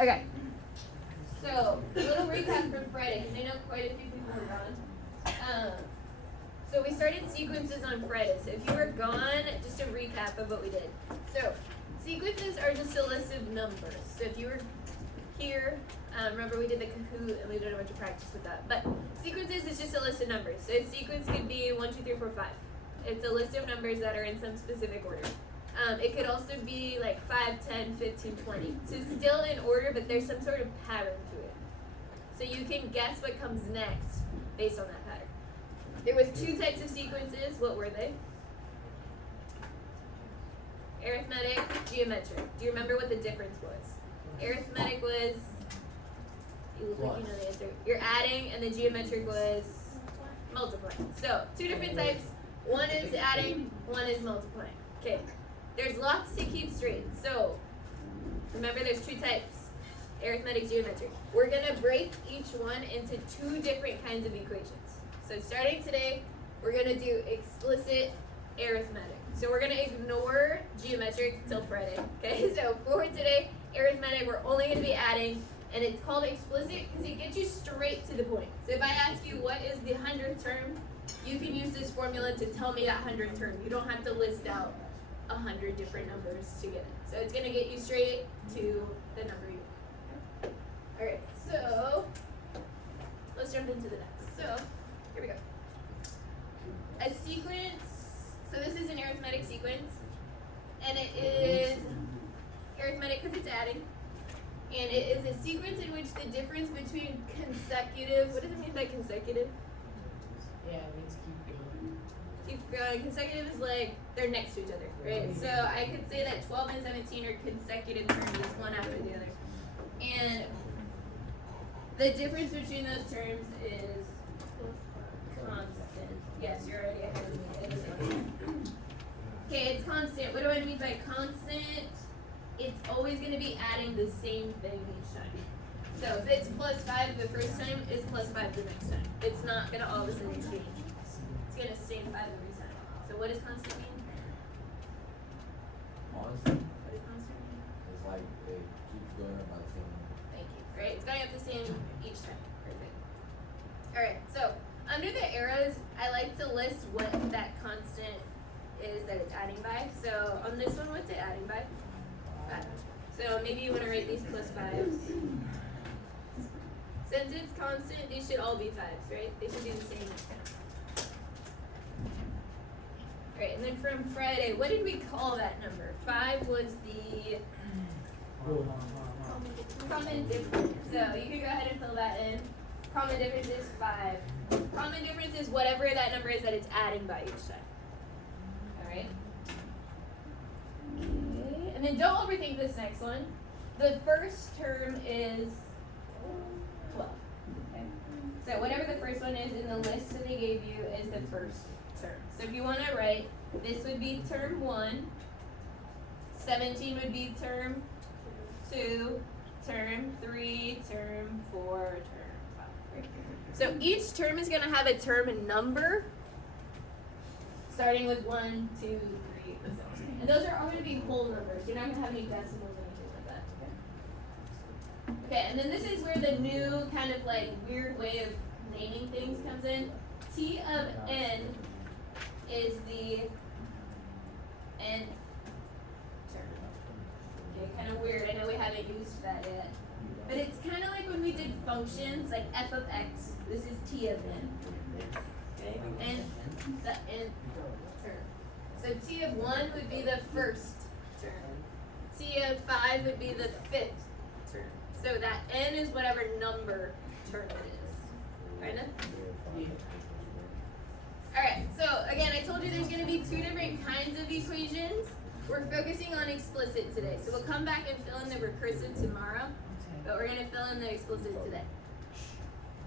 Okay. So, a little recap from Friday, because I know quite a few people were gone. So we started sequences on Friday. So if you were gone, just a recap of what we did. So sequences are just a list of numbers. So if you were here, remember we did the Kahoot and we did a bunch of practice with that. But sequences is just a list of numbers. So a sequence could be 1, 2, 3, 4, 5. It's a list of numbers that are in some specific order. It could also be like 5, 10, 15, 20. So it's still in order, but there's some sort of pattern to it. So you can guess what comes next based on that pattern. There was 2 types of sequences. What were they? Arithmetic, geometric. Do you remember what the difference was? Arithmetic was, you look like you know the answer. You're adding, and the geometric was multiplying. So 2 different types. One is adding, one is multiplying. Okay. There's lots to keep straight. So remember there's 2 types. Arithmetic, geometric. We're going to break each one into 2 different kinds of equations. So starting today, we're going to do explicit arithmetic. So we're going to ignore geometric till Friday. Okay, so for today, arithmetic, we're only going to be adding, and it's called explicit because it gets you straight to the point. So if I ask you what is the 100th term, you can use this formula to tell me that 100th term. You don't have to list out 100 different numbers to get it. So it's going to get you straight to the number you want. All right, so let's jump into the next. So here we go. A sequence, so this is an arithmetic sequence, and it is arithmetic because it's adding, and it is a sequence in which the difference between consecutive, what does it mean by consecutive? Yeah, it means keep going. Keep going. Consecutive is like they're next to each other, right? So I could say that 12 and 17 are consecutive terms, one after the other. And the difference between those terms is constant. Yes, you're already ahead of me. Okay, it's constant. What do I mean by constant? It's always going to be adding the same thing each time. So if it's plus 5 the first time, it's plus 5 the next time. It's not going to all of a sudden change. It's going to stay 5 every time. So what does constant mean? Constant? What does constant mean? It's like it keeps going up by the same number. Thank you. Right? It's going up the same each time. Perfect. Alright, so under the arrows, I like to list what that constant is that it's adding by. So on this one, what's it adding by? 5. So maybe you want to write these plus 5s. Since it's constant, these should all be 5s, right? They should do the same next time. Alright, and then from Friday, what did we call that number? 5 was the common difference. So you can go ahead and fill that in. Common difference is 5. Common difference is whatever that number is that it's adding by each time. Alright? Okay. And then don't overthink this next one. The first term is 12. Okay? So whatever the first one is in the list that they gave you is the first term. So if you want to write, this would be term 1. 17 would be term 2. Term 3, term 4, term 5. Right? So each term is going to have a term number starting with 1, 2, 3, and so on. And those are all going to be whole numbers. You're not going to have any decimals or anything like that. Okay, and then this is where the new kind of like weird way of naming things comes in. T of n is the n term. Okay, kind of weird. I know we haven't used that yet. But it's kind of like when we did functions, like f of x. This is t of n. Okay, and the n term. So t of 1 would be the first term. T of 5 would be the 5th term. So that n is whatever number term it is. Kind of? Alright, so again, I told you there's going to be 2 different kinds of equations. We're focusing on explicit today. So we'll come back and fill in the recursive tomorrow, but we're going to fill in the explicit today.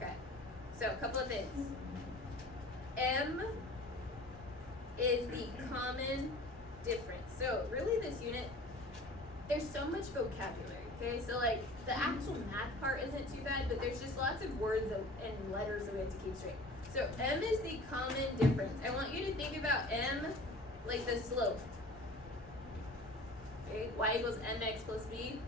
Okay, so a couple of things. M is the common difference. So really this unit, there's so much vocabulary, okay? So like the actual math part isn't too bad, but there's just lots of words and letters that we have to keep straight. So M is the common difference. I want you to think about M like the slope. Okay, y equals mx plus b.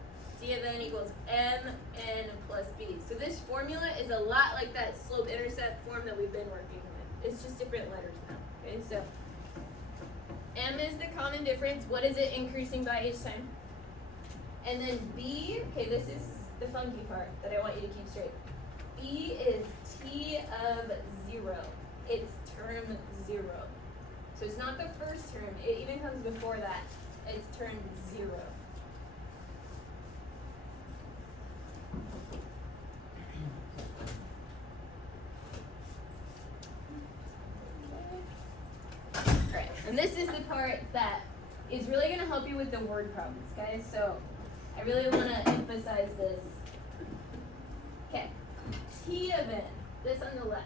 C of n equals mn plus b. So this formula is a lot like that slope-intercept form that we've been working with. It's just different letters now. Okay, so m is the common difference. What is it increasing by each time? And then b, okay, this is the funky part that I want you to keep straight. B is t of 0. It's term 0. So it's not the first term. It even comes before that. It's term 0. Alright, and this is the part that is really going to help you with the word problems, guys. So I really want to emphasize this. Okay, T of n, this on the left.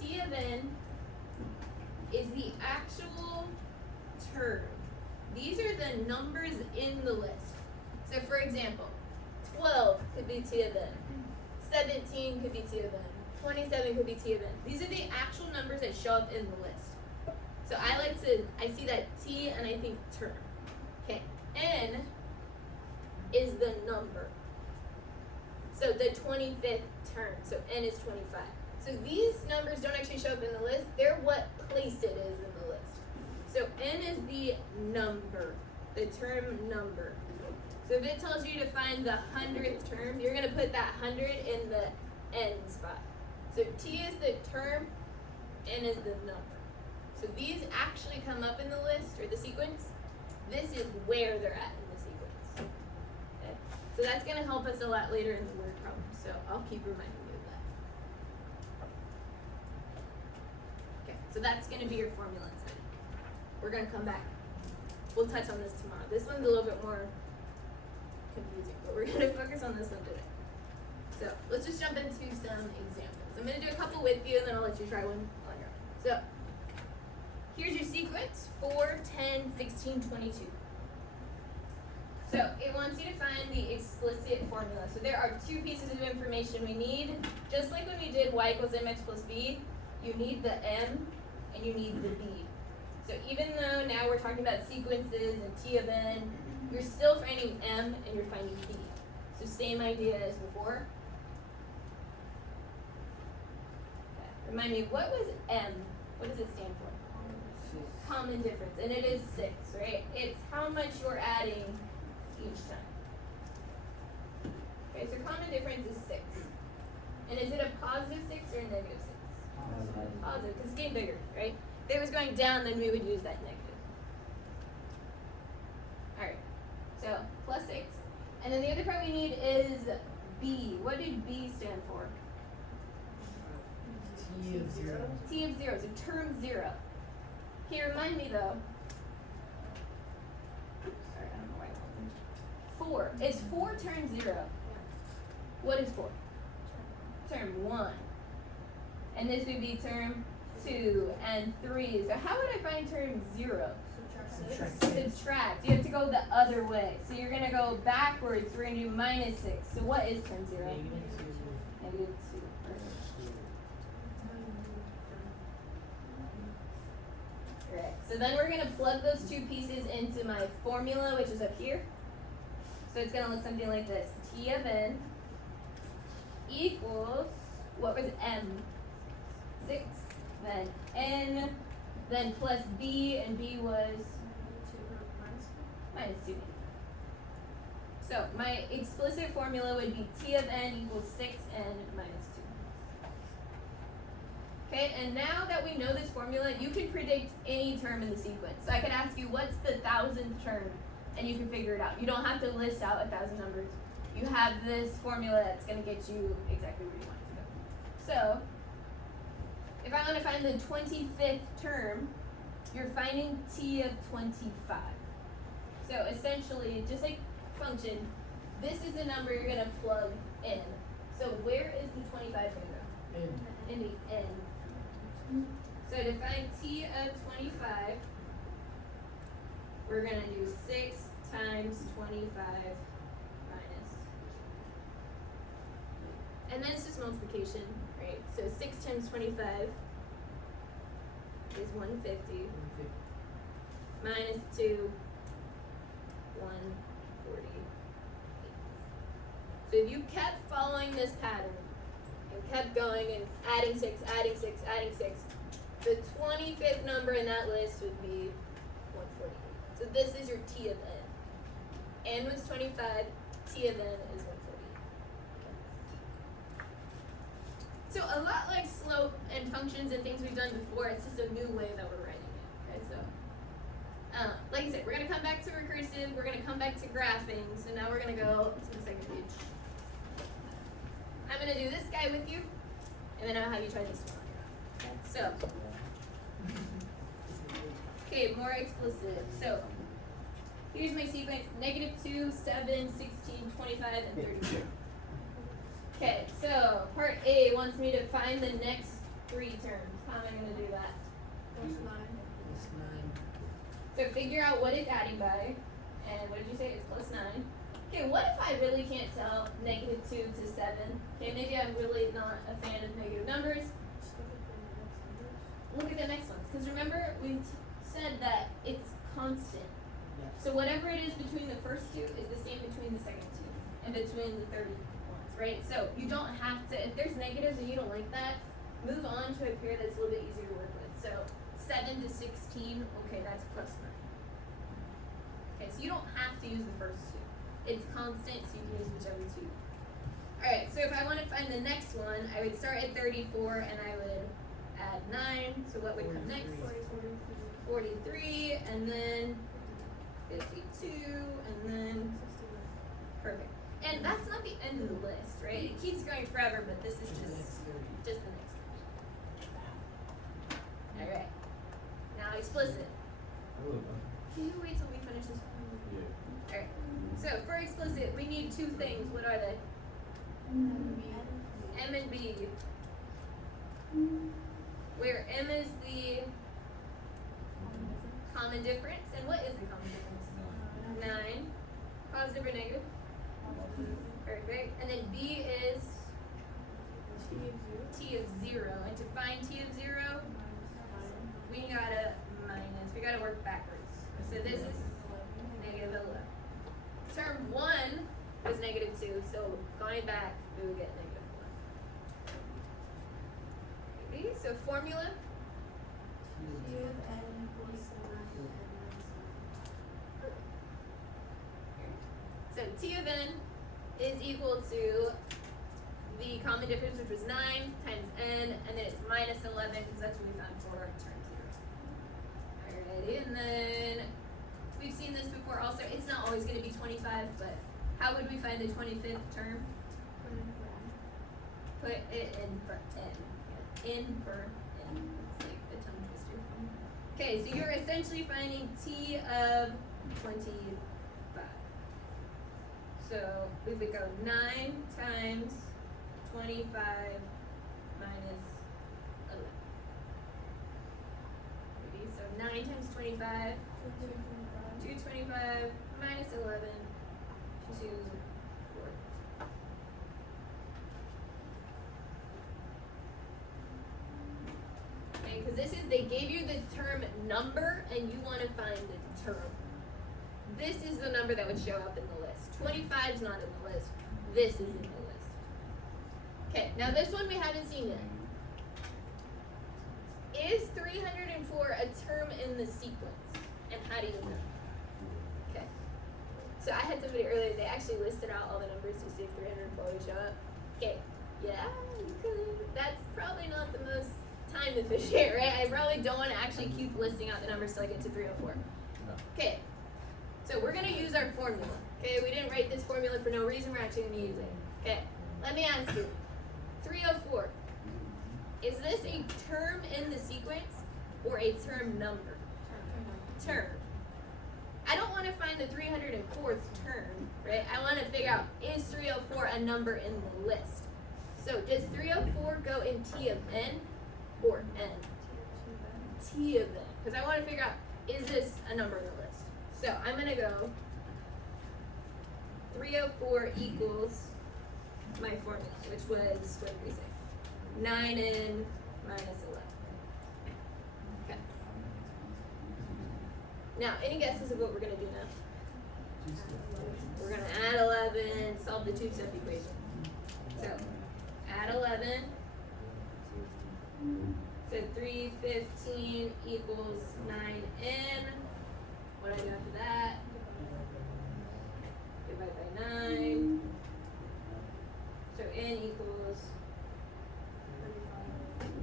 T of n is the actual term. These are the numbers in the list. So for example, 12 could be T of n. 17 could be T of n. 27 could be T of n. These are the actual numbers that show up in the list. So I see that T and I think term. Okay, N is the number. So the 25th term. So N is 25. So these numbers don't actually show up in the list. They're what place it is in the list. So N is the number, the term number. So if it tells you to find the 100th term, you're going to put that 100 in the N spot. So T is the term, N is the number. So these actually come up in the list or the sequence. This is where they're at in the sequence. Okay? So that's going to help us a lot later in the word problem. So I'll keep reminding you of that. Okay, so that's going to be your formula inside. We're going to come back. We'll touch on this tomorrow. This one's a little bit more confusing, but we're going to focus on this one today. So let's just jump into some examples. I'm going to do a couple with you, and then I'll let you try one on your own. So here's your sequence, 4, 10, 16, 22. So it wants you to find the explicit formula. So there are two pieces of information we need. Just like when we did y equals mx plus b, you need the m and you need the b. So even though now we're talking about sequences and t of n, you're still finding m and you're finding b. So same idea as before. Okay. Remind me, what was m? What does it stand for? Common difference, and it is 6, right? It's how much you're adding each time. Okay, so common difference is 6. And is it a positive 6 or a negative 6? Positive, because it's getting bigger, right? If it was going down, then we would use that negative. Alright, so plus 6. And then the other part we need is B. What did B stand for? T of 0. T of 0, so term 0. Okay, remind me though. Sorry, I don't know why I won't. 4. Is 4 term 0? What is 4? Term 1. And this would be term 2 and 3. So how would I find term 0? Subtract. You have to go the other way. So you're going to go backwards. We're going to do minus 6. So what is term 0? Negative 2. Right. So then we're going to plug those two pieces into my formula, which is up here. So it's going to look something like this. T of n equals, what was m? 6. Then n, then plus b, and b was minus 2. So my explicit formula would be T of n equals 6n minus 2. Okay, and now that we know this formula, you can predict any term in the sequence. So I could ask you, what's the 1,000th term? And you can figure it out. You don't have to list out 1,000 numbers. You have this formula that's going to get you exactly where you want to go. So if I want to find the 25th term, you're finding T of 25. So essentially, just like function, this is the number you're going to plug in. So where is the 25 going to go? In the n. So to find T of 25, we're going to do 6 times 25 minus. And then it's just multiplication, right? So 6 times 25 is 150. Minus 2, 140. So if you kept following this pattern and kept going and adding 6, adding 6, adding 6, the 25th number in that list would be 148. So this is your T of n. N was 25, T of n is 148. So a lot like slope and functions and things we've done before, it's just a new way that we're writing it. Okay, so like I said, we're gonna come back to recursive, we're gonna come back to graphing, so now we're gonna go to the second page. I'm gonna do this guy with you, and then I'll have you try this one. Okay, so, okay, more explicit. So, here's my sequence, -2, 7, 16, 25, and 32. Okay, so part A wants me to find the next 3 terms. How am I gonna do that? Plus 9. So figure out what it's adding by, and what did you say? It's plus 9. Okay, what if I really can't tell -2 to 7? Okay, maybe I'm really not a fan of negative numbers. Look at the next ones, because remember we said that it's constant. So whatever it is between the first 2 is the same between the second 2, and between the 30 ones, right? So you don't have to, if there's negatives and you don't like that, move on to a pair that's a little bit easier to work with. So 7 to 16, okay, that's plus 9. Okay, so you don't have to use the first 2. It's constant, so you can use whichever 2. Alright, so if I want to find the next one, I would start at 34 and I would add 9. So what would come next? 43, and then 52, and then perfect. And that's not the end of the list, right? It keeps going forever, but this is just the next one. Alright. Now explicit. Can you wait till we finish this one? Yeah. Alright. So for explicit, we need 2 things. What are they? M and B. Where M is the common difference. And what is the common difference? 9. Positive or negative? Perfect. And then B is T of 0. And to find T of 0, we gotta minus. We gotta work backwards. So this is negative 11. Term 1 was -2, so going back, we would get -1. Okay, so formula. So T of n is equal to the common difference, which was 9 times n, and then it's minus 11, because that's what we found for term 0. Alrighty, and then we've seen this before also. It's not always going to be 25, but how would we find the 25th term? Put it in for n. Yeah, in for n. It's like a tongue twister. Okay, so you're essentially finding T of 25. So we would go 9 times 25 minus 11. Maybe, so 9 times 25, 225 minus 11, 2 4. Okay, because this is, they gave you the term number and you want to find the term. This is the number that would show up in the list. 25 is not in the list. This is in the list. Okay, now this one we haven't seen yet. Is 304 a term in the sequence? And how do you know? Okay. So I had somebody earlier, they actually listed out all the numbers to see if 304 would show up. Okay, yeah, you could. That's probably not the most time efficient, right? I probably don't want to actually keep listing out the numbers till I get to 304. Okay, so we're going to use our formula. Okay, we didn't write this formula for no reason, we're actually going to use it. Okay, let me ask you, 304, is this a term in the sequence or a term number? Term. I don't want to find the 304th term, right? I want to figure out, is 304 a number in the list? So does 304 go in T of n or n? T of n. Because I want to figure out, is this a number in the list? So I'm going to go 304 equals my formula, which was, what did we say? 9n minus 11. Okay. Now, any guesses of what we're going to do now? We're going to add 11, solve solve the two-step equation. So add 11. So 315 equals 9n. What do I do after that? Divide by 9. So n equals.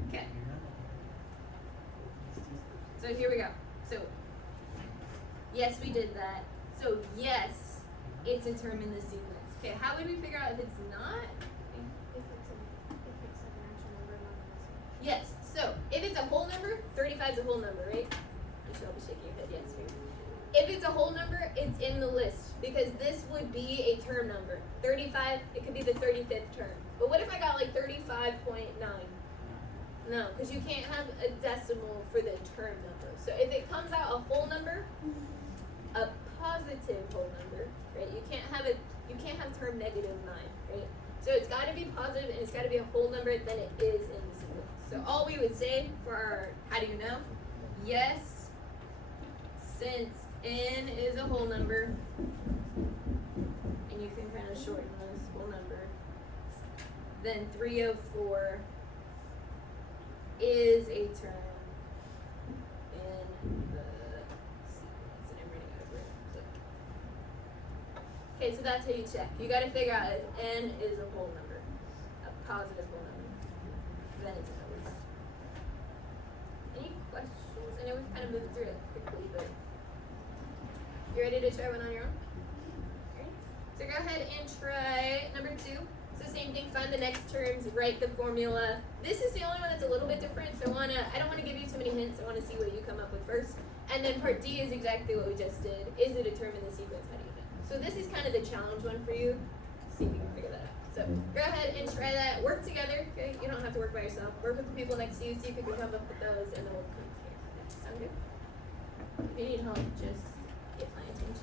Okay. So here we go. So yes, we did that. So yes, it's a term in the sequence. Okay, how would we figure out if it's not? If it's a natural number, not a decimal. Yes. So if it's a whole number, 35 is a whole number, right? You should all be shaking your head yes here. If it's a whole number, it's in the list because this would be a term number. 35, it could be the 35th term. But what if I got like 35.9? No, because you can't have a decimal for the term number. So if it comes out a whole number, a positive whole number, right? You can't have term negative 9, right? So it's got to be positive and it's got to be a whole number, then it is in the sequence. So all we would say for our how do you know? Yes, since n is a whole number, and you can kind of shorten this whole number, then 304 is a term in the sequence. And I'm running out of room. Okay, so that's how you check. You got to figure out if n is a whole number, a positive whole number. Then it's in the list. Any questions? I know we've kind of moved through it quickly, but you ready to try one on your own? Alright. So go ahead and try number 2. So same thing, find the next terms, write the formula. This is the only one that's a little bit different, so I don't want to give you too many hints. I want to see what you come up with first. And then part D is exactly what we just did. Is it a term in the sequence? How do you know? So this is kind of the challenge one for you. See if you can figure that out. So go ahead and try that. Work together, okay? You don't have to work by yourself. Work with the people next to you, see if you can come up with those, and then we'll come here. Sound good? If you need help, just get my attention.